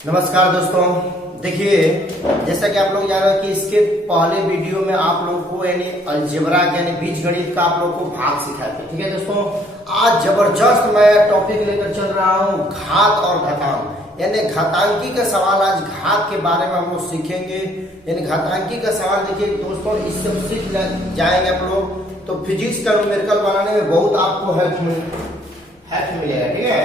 नमस्कार दोस्तों, देखिए जैसा कि आप लोग जान रहे हैं कि इसके पहले वीडियो में आप लोगों को यानी अलजेब्रा यानी बीजगणित का आप लोगों को भाग सिखाए थे। ठीक है दोस्तों, आज जबरदस्त मैं टॉपिक लेकर चल रहा हूँ घात और घातांक, यानी घातांकी का सवाल। आज घात के बारे में हम लोग सीखेंगे, यानी घातांकी का सवाल। देखिए दोस्तों, इससे सीख जाएंगे आप लोग तो फिजिक्स का न्यूमेरिकल बनाने में बहुत आपको हेल्प मिलेगा। ठीक है,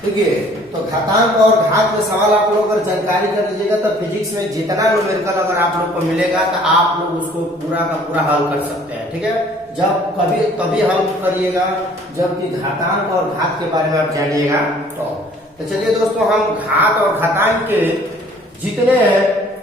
देखिए तो घातांक और घात के सवाल आप लोग अगर जानकारी कर लीजिएगा तो फिजिक्स में जितना न्यूमेरिकल अगर आप लोग को मिलेगा तो आप लोग उसको पूरा का पूरा हल कर सकते हैं। ठीक है, जब कभी हल करिएगा जबकि घातांक और घात के बारे में आप जानिएगा। तो चलिए दोस्तों, हम घात और घातांक के जितने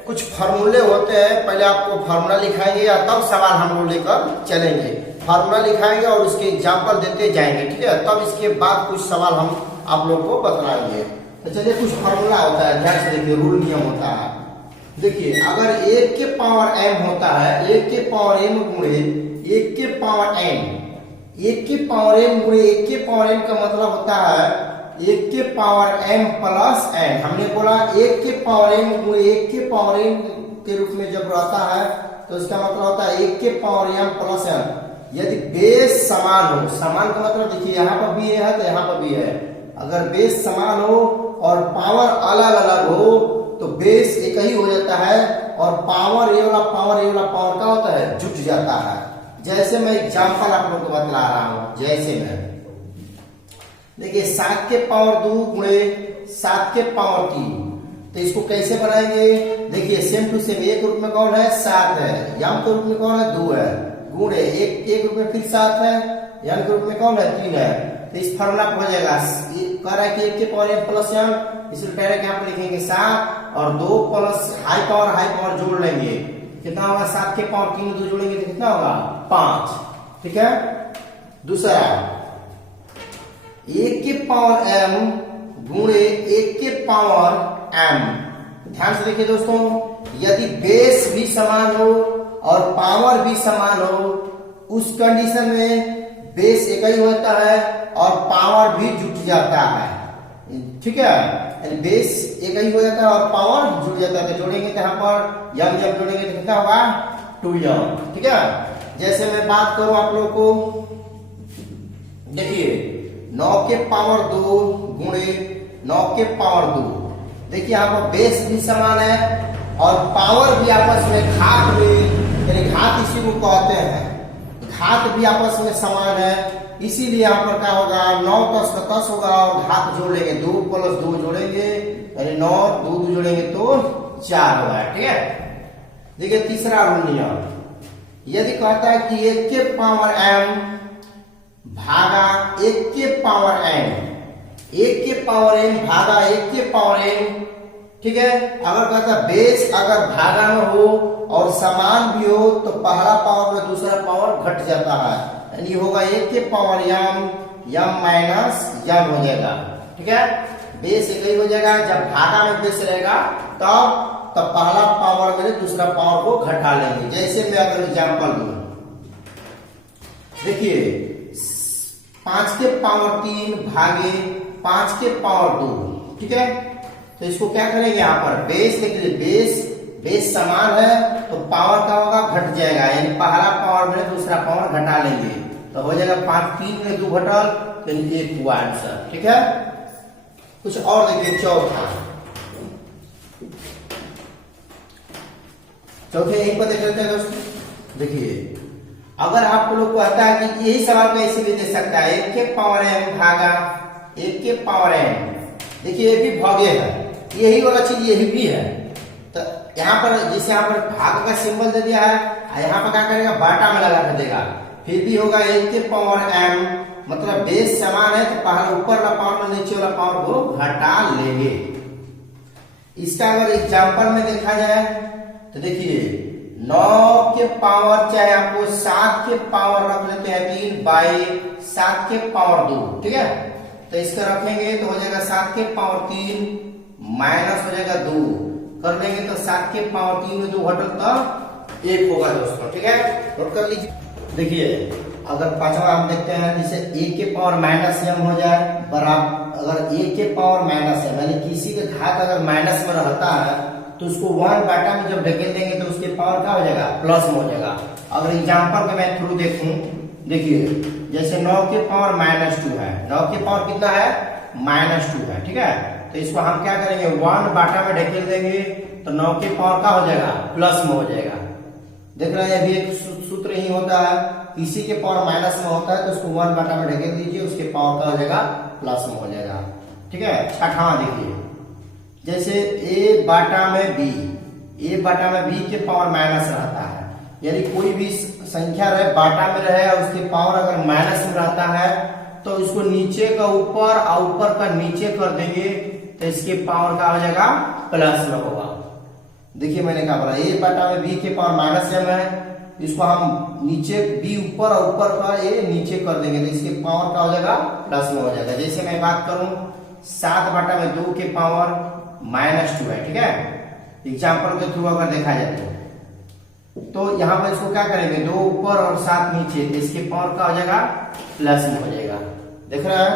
कुछ फॉर्मूले होते हैं, पहले आपको फॉर्मूला लिखाएंगे या तब सवाल हम लोग लेकर चलेंगे। फॉर्मूला लिखाएंगे और उसके एग्जाम्पल देते जाएंगे। ठीक है, तब इसके बाद कुछ सवाल हम आप लोग को बतलाएंगे। तो चलिए, कुछ फॉर्मूला होता है, ध्यान से देखिए, रूल नियम होता है। देखिए, अगर 1 के पावर m होता है, 1 के पावर m गुणे 1 के पावर n, 1 के पावर m गुणे 1 के पावर n का मतलब होता है 1 के पावर m प्लस n। हमने बोला 1 के पावर m गुणे 1 के पावर n के रूप में जब रहता है तो इसका मतलब होता है 1 के पावर m प्लस n। यदि बेस समान हो, समान का मतलब देखिए यहाँ पर भी है तो यहाँ पर भी है। अगर बेस समान हो और पावर अलग अलग हो तो बेस एक ही हो जाता है और पावर ये वाला पावर का होता है जुट जाता है। जैसे मैं एग्जांपल आप लोग को बतला रहा हूं, जैसे मैं देखिए 7 के पावर 2 गुणे 7 के पावर 3, तो इसको कैसे बनाएंगे? देखिए सेम टू सेम, एक रूप में कौन है? 7 है, यम के रूप में कौन है? 2 है, गुणे एक रूप में फिर 7 है, यम के रूप में कौन है? 3 है। तो इस फॉर्मूला हो जाएगा, कह रहा है कि 1 के पावर m प्लस m, इसलिए डायरेक्ट यहाँ पर लिखेंगे 7 और 2 प्लस हाई पावर जोड़ लेंगे, कितना होगा? 7 के पावर 3 2 जोड़ेंगे तो कितना होगा? 5। ठीक है, दूसरा 1 के पावर m गुणे 1 के पावर m। ध्यान से देखिए दोस्तों, यदि बेस भी समान हो और पावर भी समान हो, उस कंडीशन में बेस एक ही होता है और पावर भी जुट जाता है। ठीक है, यानी बेस एक ही हो जाता है और पावर जुट जाता है। तो जोड़ेंगे तो यहाँ पर यम जोड़ेंगे तो कितना होगा? 2m। ठीक है, जैसे मैं बात करूं आप लोग को, देखिए 9 के पावर 2 गुणे 9 के पावर 2, देखिए यहाँ पर बेस भी समान है और पावर भी आपस में घात में, यानी घात इसी को कहते हैं, घात भी आपस में समान है। इसीलिए यहाँ पर क्या होगा? 9 10 का 10 होगा और घात जोड़ लेंगे, 2 प्लस 2 जोड़ेंगे यानी 9, 2 जोड़ेंगे तो 4 होगा। ठीक है, देखिए तीसरा रूल नियम, यदि कहता है कि 1 के पावर m भागा 1 के पावर n, 1 के पावर m भागा 1 के पावर n। ठीक है, अगर कहता बेस अगर भागा में हो और समान भी हो तो पहला पावर में दूसरा पावर घट जाता है, यानी होगा 1 के पावर m माइनस m हो जाएगा। ठीक है, बेस एक ही हो जाएगा। जब भागा में बेस रहेगा तब पहला पावर में दूसरा पावर को घटा लेंगे। जैसे मैं अगर एग्जांपल दूं, देखिए 5 के पावर 3 भागे 5 के पावर 2। ठीक है, तो इसको क्या करेंगे? यहाँ पर बेस देख लीजिए, बेस समान है तो पावर का होगा घट जाएगा, यानी पहला पावर में दूसरा पावर घटा लेंगे तो हो जाएगा 5 3 में 2 घटल तो 1 हुआ आंसर। ठीक है, कुछ और देखिए, चौथे यहीं पर देख लेते हैं दोस्तों। देखिए, अगर आप लोग को आता है कि यही सवाल कैसे भी दे सकता है, 1 के पावर m भागा 1 के पावर n, देखिए ये भी भागे है, यही वाला चीज यही भी है। तो यहाँ पर जैसे यहाँ पर भाग का सिंबल दे दिया है, यहाँ पर क्या करेगा? बाटा में लगा कर देगा, फिर भी होगा 1 के पावर m, मतलब बेस समान है तो पहले ऊपर वाला पावर में नीचे वाला पावर को घटा लेंगे। इसका अगर एग्जांपल में देखा जाए तो देखिए 9 के पावर, चाहे आपको 7 के पावर रख लेते हैं 3 बाई 7 के पावर 2। ठीक है, तो इसका रखेंगे तो हो जाएगा 7 के पावर 3 माइनस हो जाएगा 2, कर लेंगे तो 7 के पावर 3 में 2 घटल तो 1 होगा दोस्तों। ठीक है, नोट कर लीजिए। देखिए अगर पांचवा हम देखते हैं, जैसे 1 के पावर माइनस m हो जाए बराबर अगर ए के पावर माइनस है, यानी किसी के घात अगर माइनस में रहता है तो उसको 1 बाटा में जब ढकेल देंगे तो उसके पावर क्या हो जाएगा, प्लस में हो जाएगा। अगर एग्जांपल के मैं थ्रू देखूं, देखिए जैसे 9 के पावर -2 है, 9 के पावर कितना है, -2 है, ठीक है। तो इसको हम क्या करेंगे, 1 बाटा में ढकेल देंगे तो 9 के पावर क्या हो जाएगा, प्लस में हो जाएगा। देख रहे हैं, अभी एक सूत्र ही होता है, किसी के पावर माइनस में होता है तो उसको 1 बाटा में ढकेल दीजिए, उसके पावर का हो जाएगा प्लस में हो जाएगा, ठीक है। छठा देखिए, जैसे a बाटा में b, a बाटा में b के पावर माइनस रहता है, यानी कोई भी संख्या रहे बाटा में रहे और उसके पावर अगर माइनस में रहता है तो इसको नीचे का ऊपर और ऊपर का नीचे कर देंगे तो इसके पावर का हो जाएगा प्लस में होगा। देखिए मैंने कहा बोला a बाटा में b के पावर माइनस m है, इसको हम नीचे b ऊपर और ऊपर का a नीचे कर देंगे तो इसके पावर का हो जाएगा प्लस में हो जाएगा। जैसे मैं बात करूं 7 बाटा में 2 के पावर -2 है, ठीक है। एग्जाम्पल के थ्रू अगर देखा जाए तो यहाँ पर इसको क्या करेंगे, 2 ऊपर और 7 नीचे, तो इसके पावर का हो जाएगा प्लस में हो जाएगा। देख रहे हैं,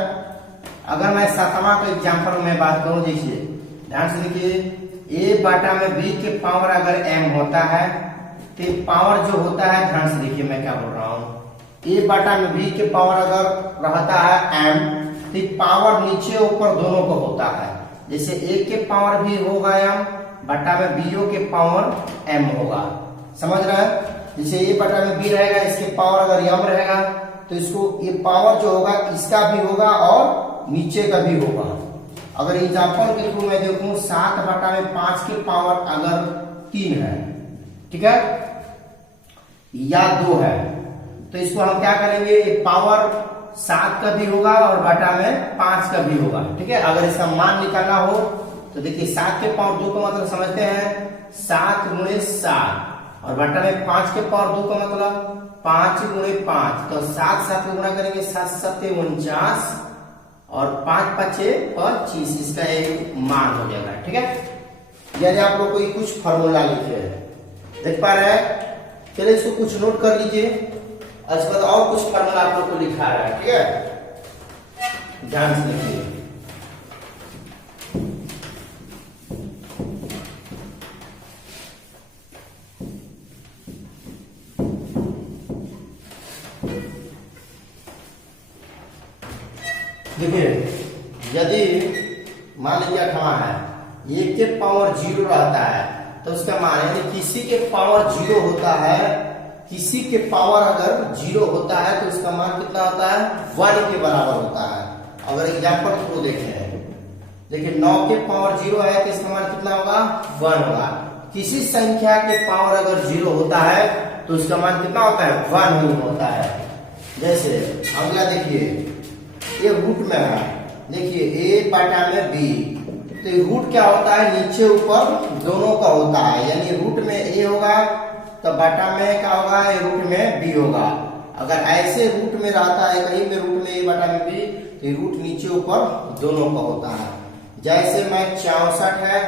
अगर मैं 7वां का एग्जाम्पल में बात करूं, देखिए ध्यान से देखिए, a बाटा में b के पावर अगर m होता है तो पावर जो होता है, ध्यान से देखिए मैं क्या बोल रहा हूँ, a बाटा में b के पावर अगर रहता है m तो पावर नीचे ऊपर दोनों को होता है। जैसे a के पावर भी होगा m बटा में b के पावर m होगा, समझ रहे हैं। जैसे a बटा में b रहेगा, इसके पावर अगर m रहेगा तो इसको ये पावर जो होगा इसका भी होगा और नीचे का भी होगा। अगर एग्जाम्पल के थ्रू मैं देखूं 7 बटा में 5 के पावर अगर 3 है, ठीक है, या 2 है, तो इसको हम क्या करेंगे, ये पावर 7 का भी होगा और बटा में 5 का भी होगा, ठीक है। अगर इसका मान निकालना हो तो देखिए 7 के पावर 2 का मतलब समझते हैं 7 गुणे 7 और बटा में 5 के पावर 2 का मतलब 5 गुणे 5, तो 7 7 को गुणा करेंगे 7 7 49 और 5 5 25, इसका एक मान हो जाएगा, ठीक है। यानी आप लोग को कुछ फॉर्मूला लिखे हैं, देख पा रहे हैं, चलिए इसको कुछ नोट कर लीजिए, इसके बाद और कुछ फॉर्मूला आप लोग को लिखा रहा है, ठीक है, ध्यान से देखिए। देखिए यदि मान लीजिए 8वां है, एक के पावर 0 रहता है तो उसका मान, यानी किसी के पावर 0 होता है, किसी के पावर अगर 0 होता है तो उसका मान कितना होता है, 1 के बराबर होता है। अगर एग्जाम्पल को देखें, देखिए 9 के पावर 0 है तो इसका मान कितना होगा, 1 होगा। किसी संख्या के पावर अगर 0 होता है तो उसका मान कितना होता है, 1 ही होता है। जैसे अगला देखिए, ये रूट में है, देखिए a बटा में b, तो रूट क्या होता है, नीचे ऊपर दोनों का होता है, यानी रूट में a होगा तो बटा में क्या होगा, रूट में b होगा। अगर ऐसे रूट में रहता है, कहीं में रूट में a बटा में b, तो रूट नीचे ऊपर दोनों का होता है। जैसे मैं 64 है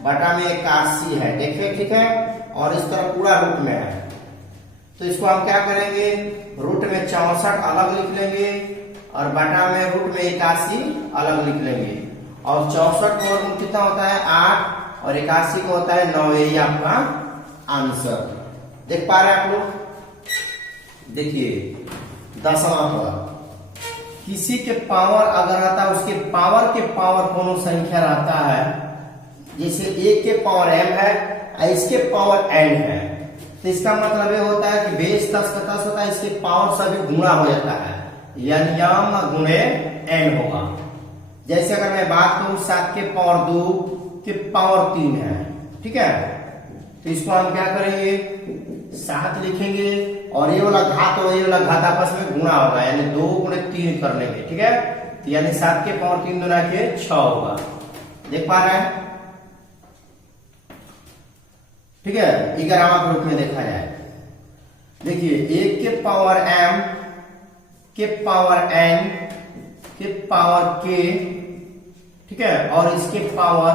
बटा में 81 है, देखिए, ठीक है, और इस तरह पूरा रूट में है, तो इसको हम क्या करेंगे, रूट में 64 अलग लिख लेंगे और बटा में रूट में 81 अलग लिख लेंगे, और 64 का वर्गमूल कितना होता है, 8, और 81 का होता है 9, यही आपका आंसर। देख पा रहे हैं आप लोग। देखिए 10वां पर किसी के पावर अगर रहता है, उसके पावर के पावर कोनो संख्या रहता है, जैसे 1 के पावर m है और इसके पावर n है, तो इसका मतलब ये होता है कि बेस 10 का 10 होता है, इसके पावर सभी गुणा हो जाता है, यानी m गुणे n होगा। जैसे अगर मैं बात करूं 7 के पावर 2 के पावर 3 है, ठीक है, तो इसको हम क्या करेंगे, 7 लिखेंगे और ये वाला घात और ये वाला घात आपस में गुणा होगा, यानी 2 गुणे 3 कर लेंगे, ठीक है, तो यानी 7 के पावर 3 गुना के 6 होगा। देख पा रहे हैं, ठीक है। 11वां ग्रुप में देखा जाए, देखिए 1 के पावर m के पावर n के पावर k, ठीक है, और इसके पावर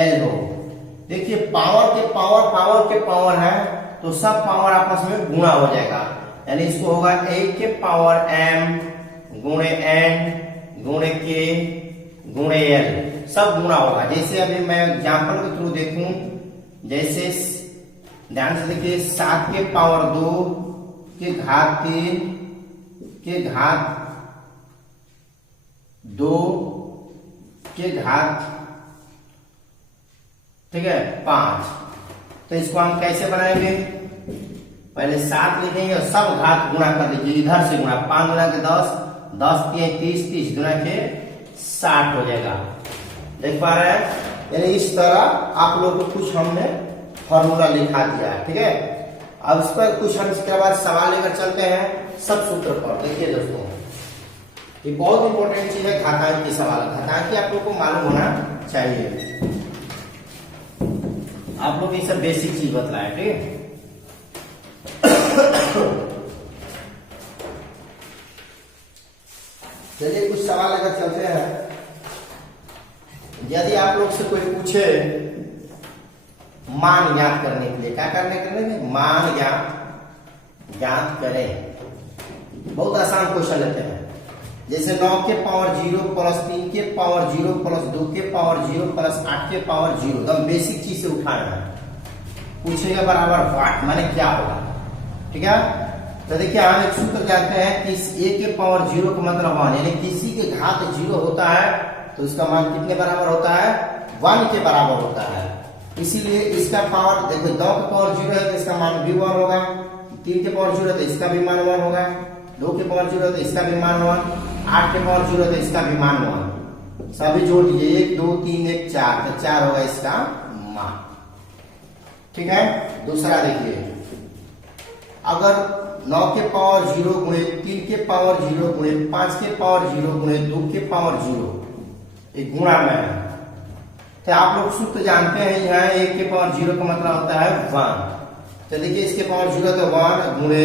l हो। देखिए पावर के पावर है तो सब पावर आपस में गुणा हो जाएगा, यानी इसको होगा 1 के पावर m गुणे n गुणे के गुणे एल, सब गुणा होगा। जैसे अभी मैं एग्जाम्पल के थ्रू देखूं, जैसे ध्यान से देखिए 7 के पावर 2 के घात 3 के घात 2 के घात, ठीक है, 5। तो इसको हम कैसे बनाएंगे, पहले 7 लिखेंगे और सब घात गुणा कर लीजिए, इधर से गुणा, 5 गुणा के 10, 10 3 30, 30 गुणा के 60 हो जाएगा। देख पा रहे हैं, यानी इस तरह आप लोग को कुछ हमने फॉर्मूला लिखा दिया है, ठीक है। अब इस पर कुछ हम इसके बाद सवाल लेकर चलते हैं सब सूत्र पर। देखिए दोस्तों, ये बहुत इंपॉर्टेंट चीज है, घातांक की सवाल। घातांक आप लोग को मालूम होना चाहिए, आप लोग ये सब बेसिक चीज बतलाए, ठीक है। चलिए कुछ सवाल अगर चलते हैं। यदि आप लोग से कोई पूछे मान ज्ञात करने के लिए, क्या करने के लिए, मान ज्ञात करें, बहुत आसान क्वेश्चन लेते हैं। जैसे 9 के पावर 0 प्लस 3 के पावर 0 प्लस 2 के पावर 0 प्लस 8 के पावर 0, एकदम बेसिक चीज से उठाना है। पूछेगा बराबर व्हाट, माने क्या होगा, ठीक है। तो देखिए हम एक सूत्र जानते हैं कि इस a के पावर 0 का मतलब 1, यानी किसी के घात 0 होता है तो इसका मान कितने बराबर होता है, 1 के बराबर होता है। इसीलिए इसका पावर देखो, 9 के पावर 0 है तो इसका मान भी 1 होगा, 3 के पावर 0 है तो इसका भी मान 1 होगा, 2 के पावर 0 है तो इसका भी मान 1, 8 के पावर 0 है तो इसका भी मान 1। सभी जोड़ दीजिए, 1 2 3 1 4, तो 4 होगा इसका मान, ठीक है। दूसरा देखिए, अगर 9 के पावर 0 गुणे 3 के पावर 0 गुणे 5 के पावर 0 गुणे 2 के पावर 0, एक गुणा में है, तो आप लोग सूत्र जानते हैं, यहाँ 1 के पावर 0 का मतलब होता है 1। तो देखिए इसके पावर 0 है तो 1 गुणे,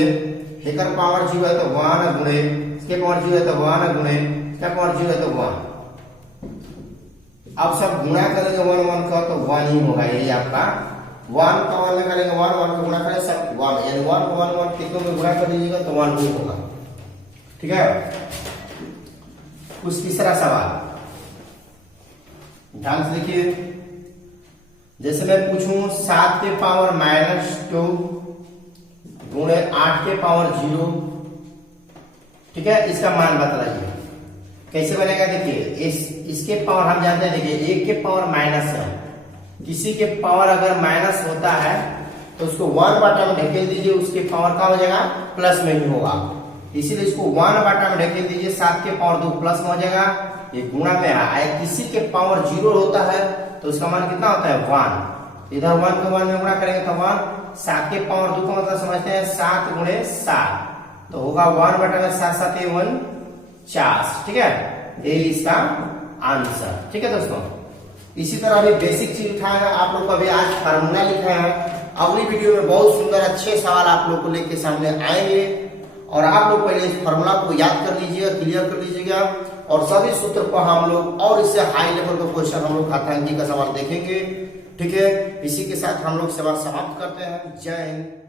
हेकर पावर 0 है तो 1 गुणे, इसके पावर 0 है तो 1 गुणे, इसका पावर 0 है तो 1। अब सब गुणा करेंगे 1 1 का तो 1 ही होगा, यही आपका 1 का 1 निकालेंगे, 1 1 को गुणा करें सब 1, यानी 1 1 1 कितनों में गुणा कर दीजिएगा तो 1 2 होगा, ठीक है। कुछ तीसरा सवाल ध्यान से देखिए, जैसे मैं पूछूं 7 के पावर -2 गुणे 8 के पावर 0, ठीक है, इसका मान बतलाइए, कैसे बनेगा। देखिए इसके पावर हम जानते हैं, देखिए 1 के पावर माइनस है, किसी के पावर अगर माइनस होता है तो उसको 1 बाटा में ढकेल दीजिए, उसके पावर का हो जाएगा प्लस में ही होगा, इसीलिए इसको 1 बाटा में ढकेल दीजिए, 7 के पावर 2 प्लस में हो जाएगा, ये गुणा में आया। किसी के पावर 0 होता है तो उसका मान कितना होता है 1, इधर 1 को 1 में गुणा करेंगे तो 1, 7 के पावर 2 का मतलब समझते हैं 7 गुणे 7, तो होगा 1 बटा में 7 7 1 50, ठीक है, यही इसका आंसर, ठीक है दोस्तों। इसी तरह अभी बेसिक चीज उठाया है, आप लोग को अभी आज फार्मूला लिखा है। अगली वीडियो में बहुत सुंदर अच्छे सवाल आप लोग को लेके सामने आएंगे, और आप लोग पहले इस फार्मूला को याद कर लीजिएगा, क्लियर कर लीजिएगा, और सभी सूत्र को हम लोग और इससे हाई लेवल का क्वेश्चन हम लोग घातांकी का सवाल देखेंगे, ठीक है। इसी के साथ हम लोग सवाल समाप्त करते हैं। जय हिंद।